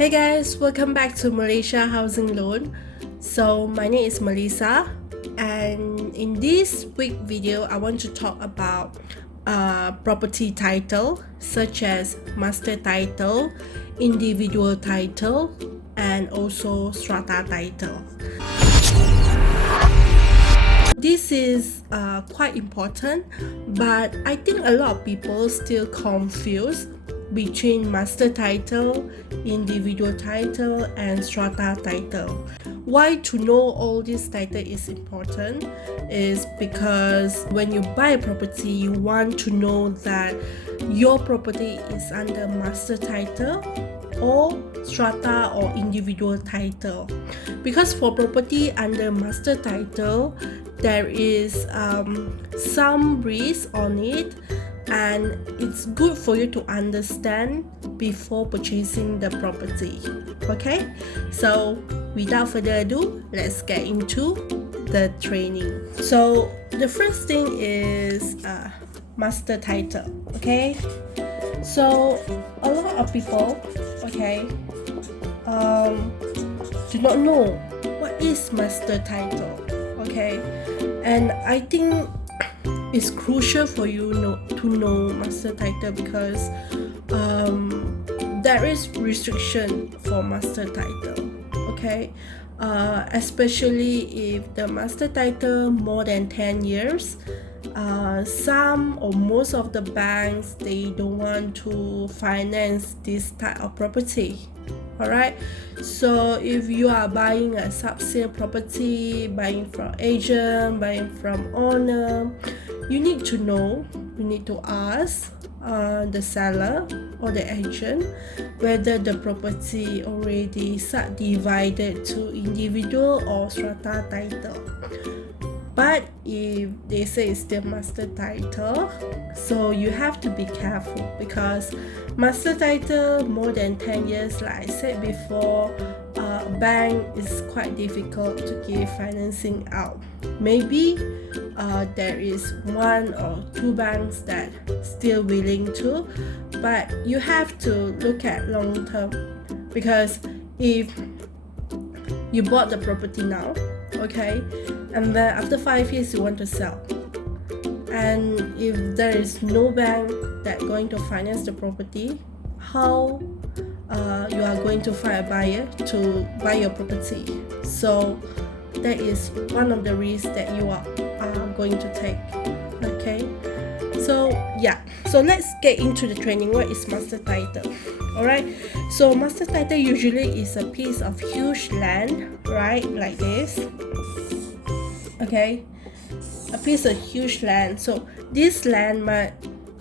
Hey guys, welcome back to Malaysia Housing Loan. So my name is Melissa, and in this week video I want to talk about property title such as master title, individual title, and also strata title. This is quite important, but I think a lot of people still confuse between master title, individual title, and strata title. Why to know all these titles is important is because when you buy a property, you want to know that your property is under master title or strata or individual title. Because for property under master title, there is some risk on it, and it's good for you to understand before purchasing the property. Okay, so without further ado, let's get into the training. So the first thing is master title. Okay, so a lot of people do not know what is master title. Okay, and I think it's crucial for you to know master title because there is restriction for master title. Okay, especially if the master title more than 10 years, some or most of the banks, they don't want to finance this type of property. Alright, so if you are buying a sub-sale property, buying from agent, buying from owner, you need to know, you need to ask the seller or the agent whether the property already subdivided to individual or strata title. But if they say it's still master title, so you have to be careful because master title more than 10 years, like I said before, bank is quite difficult to give financing out. Maybe there is one or two banks that still willing to, but you have to look at long term, because if you bought the property now, okay, and then after 5 years you want to sell, and if there is no bank that going to finance the property, how you are going to find a buyer to buy your property? So that is one of the risks that you are going to take. Okay, so yeah, so let's get into the training. What is master title? Alright, so master title usually is a piece of huge land, right, like this. Okay, a piece of huge land. So this land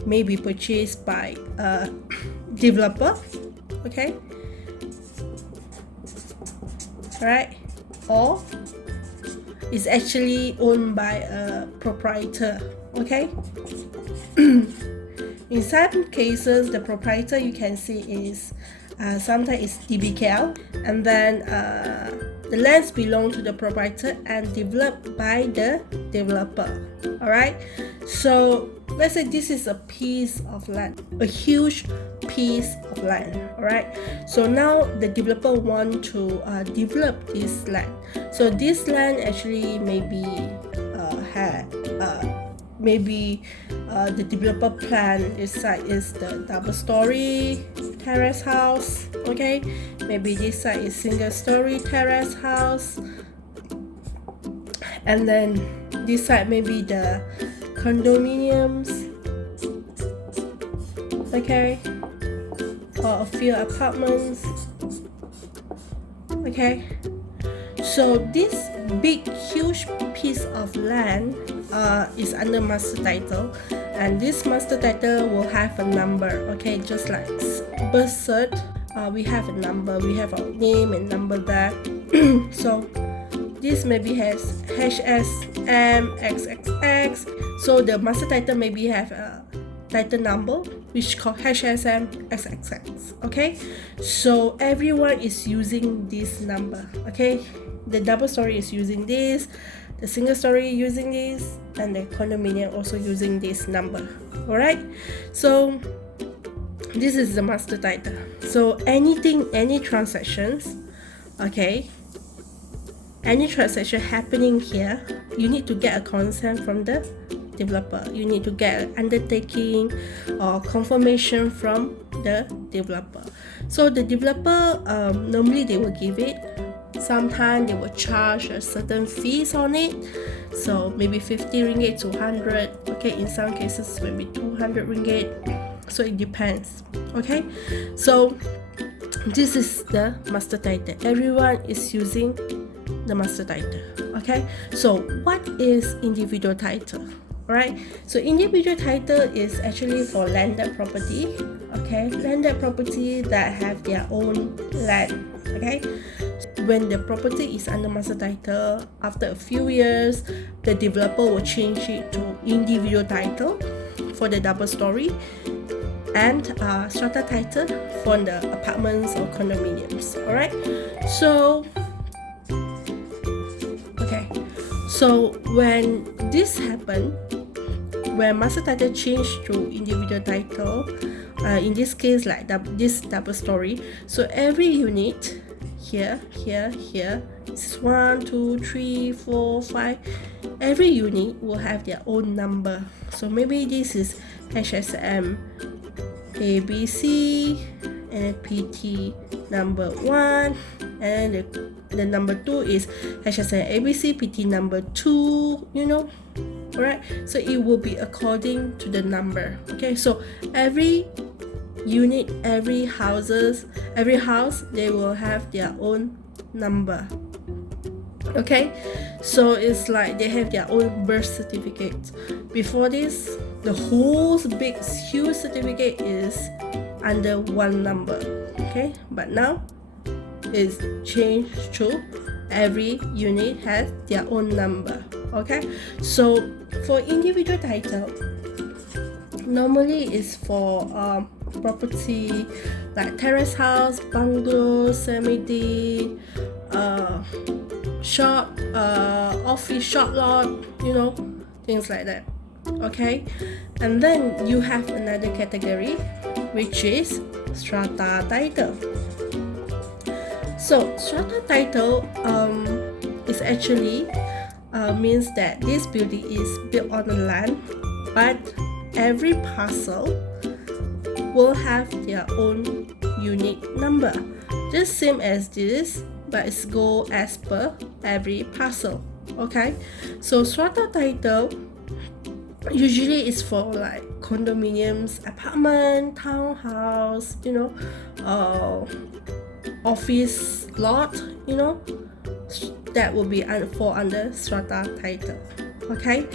may be purchased by a developer, okay, right, or is actually owned by a proprietor. Okay. In some cases, the proprietor you can see is sometimes it's DBKL, and then the lands belong to the proprietor and developed by the developer. Alright, so let's say this is a piece of land, a huge piece of land. Alright, so now the developer want to develop this land. So this land actually maybe the developer plan this side is the double story terrace house. Okay, maybe this side is single story terrace house, and then this side maybe the condominiums, okay, or a few apartments. Okay, so this big huge piece of land is under master title, and this master title will have a number. Okay, just like birth cert, we have a number, we have our name and number there. So this maybe has HSM XXX, so the master title maybe have a title number which called HSM XXX. Okay, so everyone is using this number. Okay, the double story is using this, the single story using this, and the condominium also using this number. Alright, so this is the master title. So any transactions, okay, any transaction happening here, you need to get a consent from the developer. You need to get an undertaking or confirmation from the developer. So the developer, normally they will give it. Sometimes they will charge a certain fees on it, so maybe 50 ringgit to 100, okay, in some cases maybe 200 ringgit, so it depends. Okay, so this is the master title. Everyone is using the master title. Okay, so what is individual title? Right, so individual title is actually for landed property. Okay, landed property that have their own land. Okay, when the property is under master title, after a few years the developer will change it to individual title for the double story, and strata title for the apartments or condominiums. All right, so okay, so when this happen, when master title change to individual title, in this case like this double story, so every unit here is 1 2 3 4 5, every unit will have their own number. So maybe this is HSM ABC and PT number 1, and the number 2 is HSM ABC PT number 2, you know. Alright, so it will be according to the number. Okay, so every unit, every house, they will have their own number. Okay, so it's like they have their own birth certificate. Before this, the whole big huge certificate is under one number. Okay, but now it's changed to every unit has their own number. Okay, so for individual title, normally it's for property like terrace house, bungalow, semi-D, short office short lot, you know, things like that. Okay, and then you have another category which is strata title. So strata title is actually means that this building is built on the land, but every parcel will have their own unique number, just same as this, but it's go as per every parcel. Okay, so strata title usually is for like condominiums, apartment, townhouse, you know, office lot, you know, that will be fall under strata title. Okay,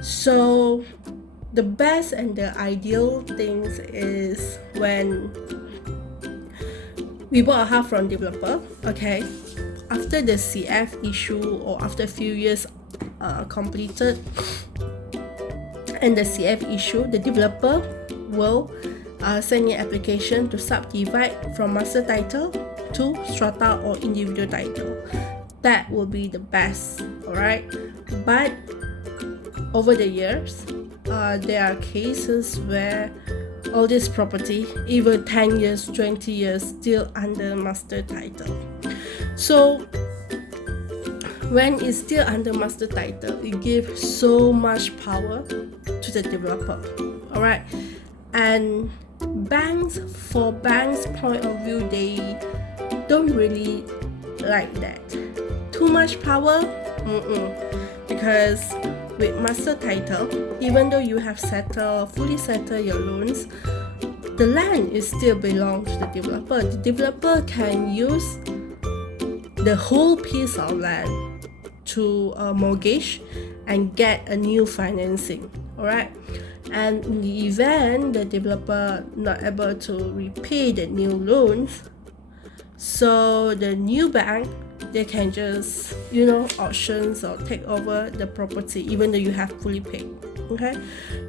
so the best and the ideal things is when we bought a house from developer. Okay, after the CF issue or after a few years completed and the CF issue, the developer will send an application to subdivide from master title to strata or individual title. That will be the best. Alright, but over the years there are cases where all this property, even 10 years, 20 years, still under master title. So when it's still under master title, it gives so much power to the developer. Alright, and for banks point of view, they don't really like that. Too much power? Because with master title, even though you have fully settled your loans, the land is still belongs to the developer. The developer can use the whole piece of land to mortgage and get a new financing. Alright, and in the event the developer not able to repay the new loans, so the new bank, they can just, you know, auctions or take over the property even though you have fully paid. Okay,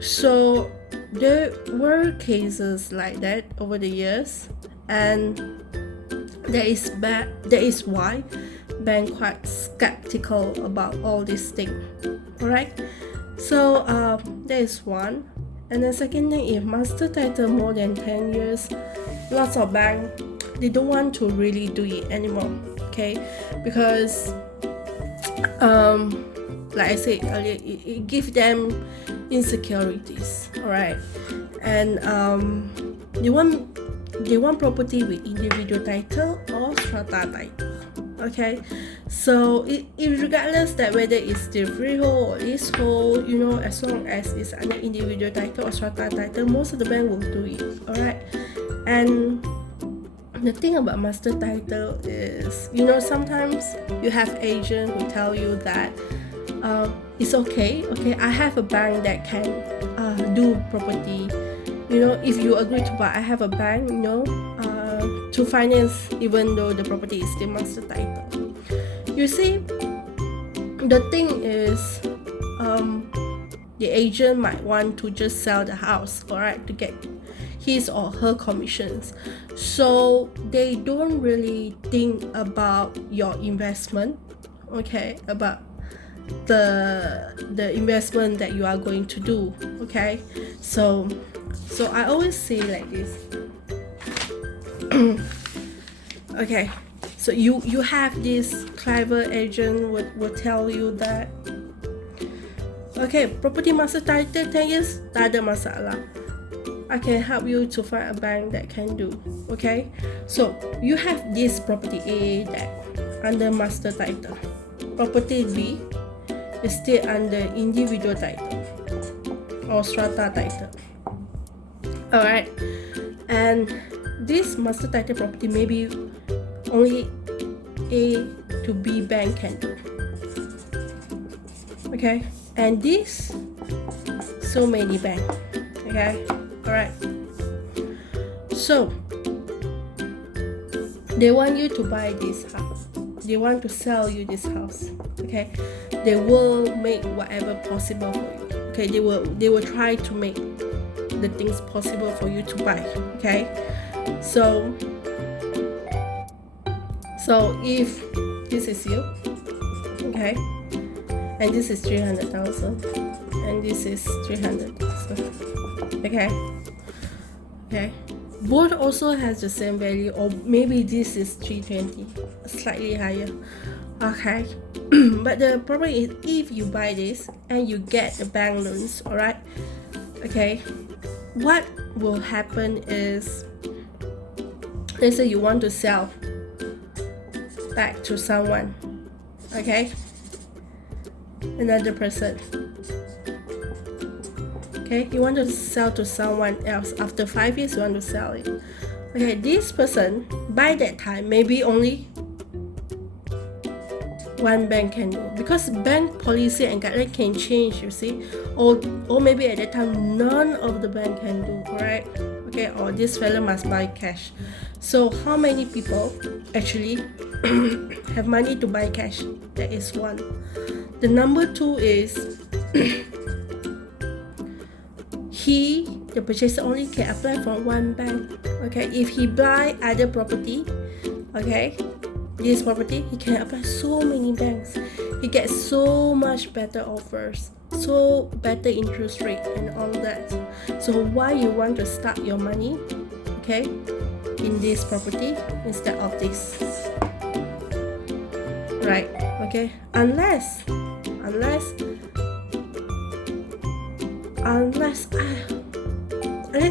so there were cases like that over the years, and that is why bank quite skeptical about all these things. Alright, so that is one. And the second thing, if master title more than 10 years, lots of bank, they don't want to really do it anymore, okay? Because like I said earlier, it gives them insecurities, all right? And they want property with individual title or strata title, okay? So it regardless that whether it's still freehold or leasehold, you know, as long as it's under individual title or strata title, most of the bank will do it, all right? And the thing about master title is, you know, sometimes you have agents who tell you that it's okay, I have a bank that can do property, you know, if you agree to buy, I have a bank, you know, to finance even though the property is still master title. You see, the thing is, the agent might want to just sell the house, alright, to get his or her commissions. So they don't really think about your investment, okay, about the investment that you are going to do, okay? So I always say like this. Okay, so you have this clever agent will tell you that, okay, property master title 10 years, tak ada masalah, I can help you to find a bank that can do, okay? So you have this property A that under master title, property B is still under individual title or strata title, alright? And this master title property maybe only A to B bank can do, okay? And this so many bank, okay? Alright, so they want you to buy this house, they want to sell you this house, okay? They will make whatever possible for you, okay? They will try to make the things possible for you to buy, okay? So if this is you, okay, and this is 300,000 and this is 300,000, okay, both also has the same value, or maybe this is 320, slightly higher, okay. But the problem is, if you buy this and you get the bank loans, all right, okay, what will happen is, let's say you want to sell back to someone, okay, another person, okay, you want to sell to someone else after 5 years, you want to sell it, okay, this person by that time maybe only one bank can do, because bank policy and guideline can change, you see, or maybe at that time none of the bank can do, right? Okay, or this fellow must buy cash. So how many people actually have money to buy cash? That is one. The number two is the purchaser only can apply for one bank, okay? If he buy other property, okay, this property, he can apply so many banks, he gets so much better offers, so better interest rate and all that. So why you want to start your money, okay, in this property instead of this, right? Okay, unless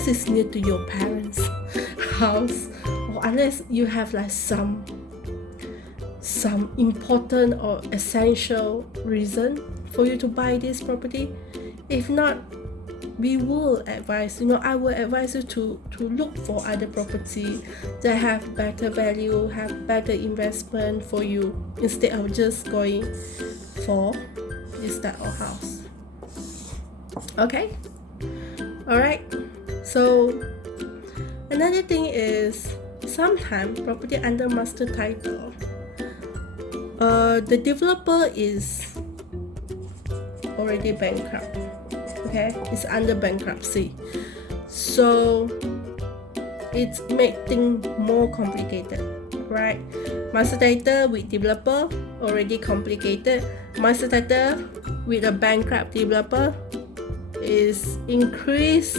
it's near to your parents' house, or unless you have like some important or essential reason for you to buy this property. If not, we will advise, you know, I will advise you to look for other property that have better value, have better investment for you, instead of just going for this type of house, okay? All right, so another thing is, sometimes property under master title, the developer is already bankrupt, okay, it's under bankruptcy, so it's make things more complicated, right? Master title with developer already complicated, master title with a bankrupt developer is increase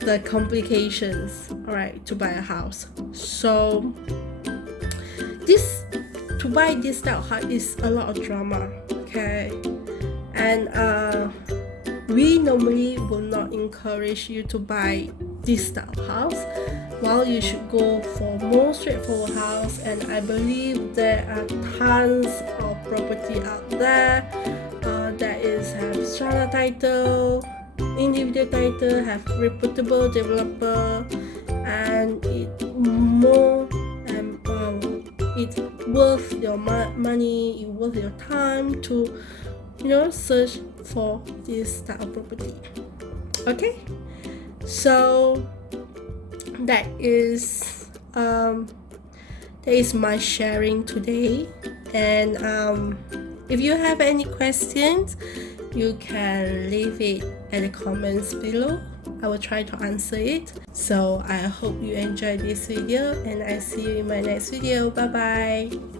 the complications, all right, to buy a house. So to buy this type of house is a lot of drama, okay? And we normally will not encourage you to buy this type of house. Well, you should go for more straightforward house, and I believe there are tons of property out there that is have strata title, individual title, have reputable developer, and it's worth your money, it's worth your time to search for this type of property. Okay, so that is my sharing today. And if you have any questions, you can leave it in the comments below. I will try to answer it. So I hope you enjoyed this video, and I see you in my next video. Bye bye.